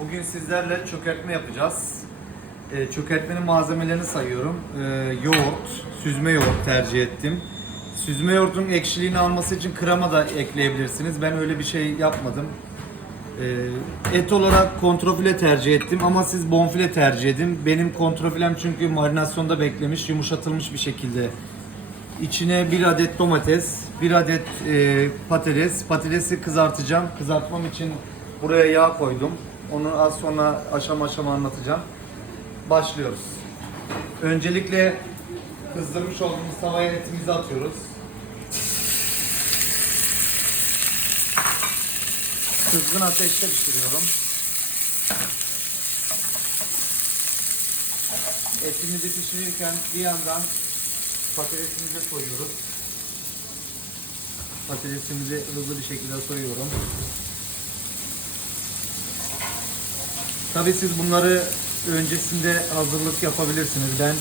Bugün sizlerle çökertme yapacağız. Ee, çökertmenin malzemelerini sayıyorum. Ee, yoğurt, süzme yoğurt tercih ettim. Süzme yoğurdun ekşiliğini alması için krema da ekleyebilirsiniz. Ben öyle bir şey yapmadım. Ee, et olarak kontrafile tercih ettim ama siz bonfile tercih edin. Benim kontrafilem çünkü marinasyonda beklemiş, yumuşatılmış bir şekilde. İçine bir adet domates, bir adet e, patates. Patatesi kızartacağım. Kızartmam için buraya yağ koydum. Onu az sonra aşama aşama anlatacağım. Başlıyoruz. Öncelikle kızdırmış olduğumuz tavaya etimizi atıyoruz. Kızgın ateşte pişiriyorum. Etimizi pişirirken bir yandan patatesimizi soyuyoruz. Patatesimizi hızlı bir şekilde soyuyorum. Tabii siz bunları öncesinde hazırlık yapabilirsiniz. Ben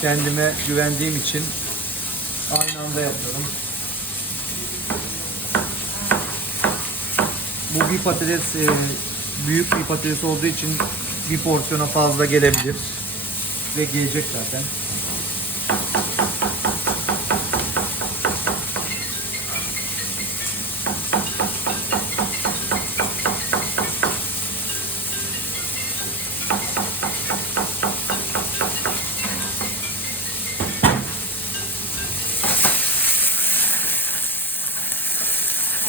kendime güvendiğim için aynı anda yapıyorum. Bu bir patates e, büyük bir patates olduğu için bir porsiyona fazla gelebilir ve gelecek zaten.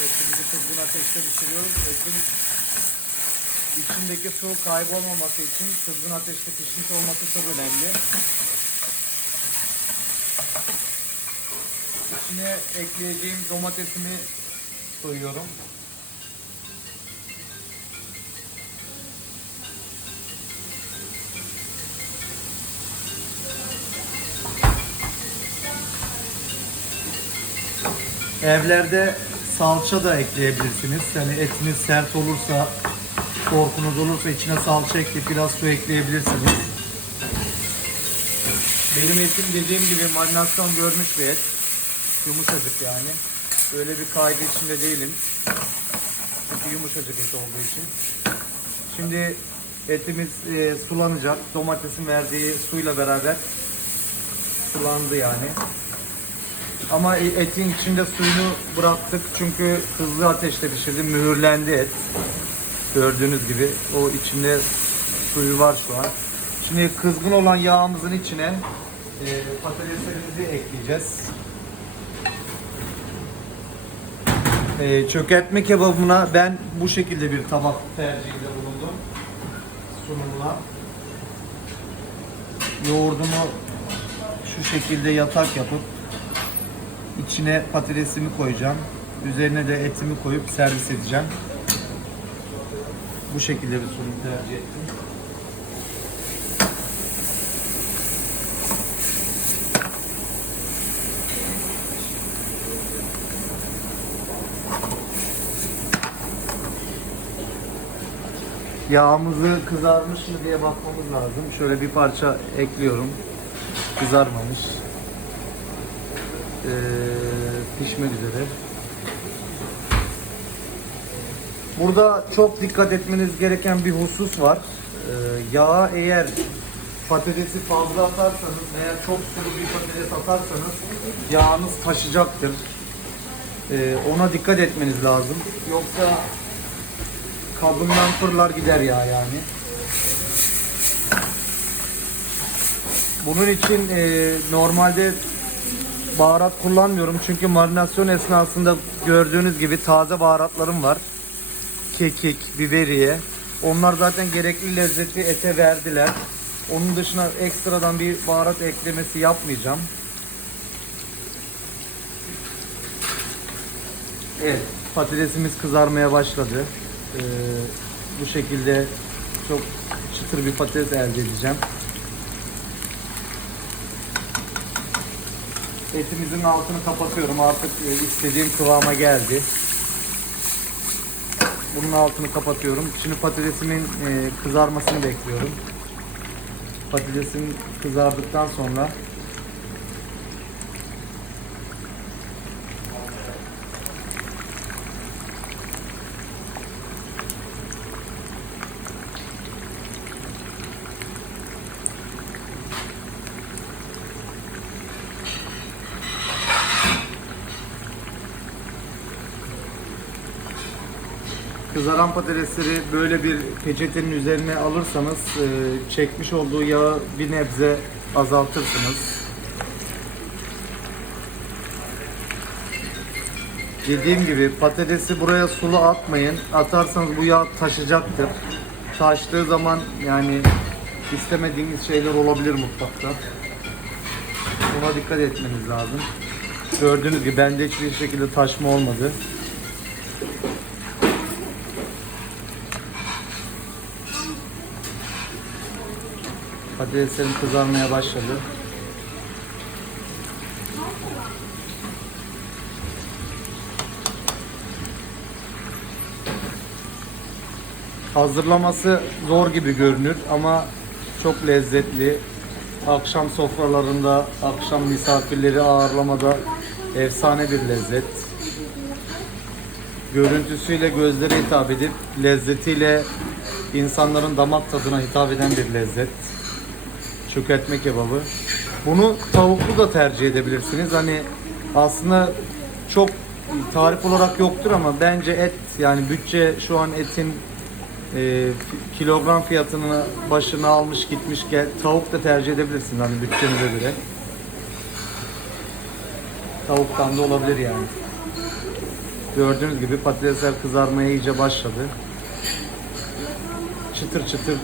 Etimizi kızgın ateşte pişiriyoruz. Etin içindeki su kaybolmaması için kızgın ateşte pişmiş olması çok önemli. İçine ekleyeceğim domatesimi soyuyorum. Evlerde salça da ekleyebilirsiniz. Yani etiniz sert olursa, korkunuz olursa içine salça ekleyip biraz su ekleyebilirsiniz. Benim etim dediğim gibi marinasyon görmüş bir et. Yumuşacık yani. Öyle bir kaydı içinde değilim. Çünkü yumuşacık et olduğu için. Şimdi etimiz e, sulanacak. Domatesin verdiği suyla beraber sulandı yani. Ama e, etin içinde suyunu bıraktık çünkü hızlı ateşte pişirdim. Mühürlendi et. Gördüğünüz gibi o içinde suyu var şu an. Şimdi kızgın olan yağımızın içine e, patateslerimizi ekleyeceğiz. E, çökertme kebabına ben bu şekilde bir tabak tercihinde bulundum. Sunumla. Yoğurdumu şu şekilde yatak yapıp İçine patatesimi koyacağım. Üzerine de etimi koyup servis edeceğim. Bu şekilde bir sunum tercih ettim. Yağımızı kızarmış mı diye bakmamız lazım. Şöyle bir parça ekliyorum. Kızarmamış e, pişmek üzere. Burada çok dikkat etmeniz gereken bir husus var. E, yağa eğer patatesi fazla atarsanız veya çok sulu bir patates atarsanız yağınız taşacaktır. E, ona dikkat etmeniz lazım. Yoksa kabından fırlar gider yağ yani. Bunun için e, normalde baharat kullanmıyorum çünkü marinasyon esnasında gördüğünüz gibi taze baharatlarım var. Kekik, biberiye. Onlar zaten gerekli lezzeti ete verdiler. Onun dışına ekstradan bir baharat eklemesi yapmayacağım. Evet, patatesimiz kızarmaya başladı. Ee, bu şekilde çok çıtır bir patates elde edeceğim. Etimizin altını kapatıyorum. Artık e, istediğim kıvama geldi. Bunun altını kapatıyorum. Şimdi patatesimin e, kızarmasını bekliyorum. Patatesim kızardıktan sonra kızaran patatesleri böyle bir peçetenin üzerine alırsanız e, çekmiş olduğu yağı bir nebze azaltırsınız. Dediğim gibi patatesi buraya sulu atmayın. Atarsanız bu yağ taşacaktır. Taştığı zaman yani istemediğiniz şeyler olabilir mutfakta. Buna dikkat etmeniz lazım. Gördüğünüz gibi bende hiçbir şekilde taşma olmadı. Patateslerim kızarmaya başladı. Hazırlaması zor gibi görünür ama çok lezzetli. Akşam sofralarında, akşam misafirleri ağırlamada efsane bir lezzet. Görüntüsüyle gözlere hitap edip lezzetiyle insanların damak tadına hitap eden bir lezzet. Çökertme kebabı. Bunu tavuklu da tercih edebilirsiniz. Hani aslında çok tarif olarak yoktur ama bence et yani bütçe şu an etin e, kilogram fiyatını başına almış gitmiş gel tavuk da tercih edebilirsiniz hani bütçenize göre. Tavuktan da olabilir yani. Gördüğünüz gibi patatesler kızarmaya iyice başladı. Çıtır çıtır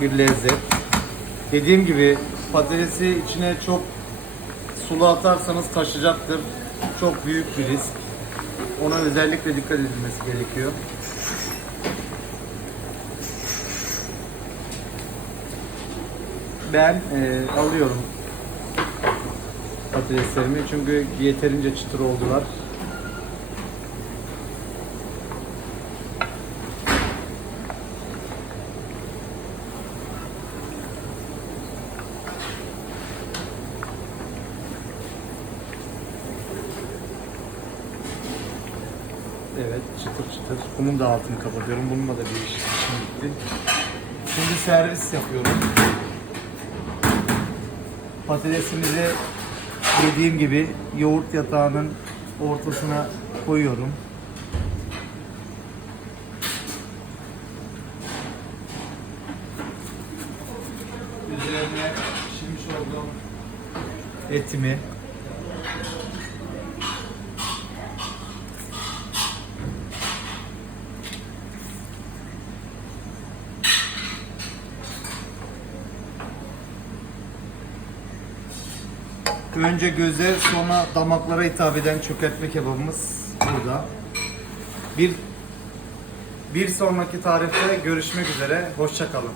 bir lezzet. Dediğim gibi patatesi içine çok sulu atarsanız taşacaktır. Çok büyük bir risk. Ona özellikle dikkat edilmesi gerekiyor. Ben e, alıyorum patateslerimi çünkü yeterince çıtır oldular. Evet çıtır çıtır. Bunun da altını kapatıyorum. Bununla da bir iş işim bitti. Şimdi servis yapıyorum. Patatesimizi dediğim gibi yoğurt yatağının ortasına koyuyorum. Üzerine pişirmiş olduğum etimi Önce göze sonra damaklara hitap eden çökertme kebabımız burada. Bir bir sonraki tarifte görüşmek üzere. Hoşça kalın.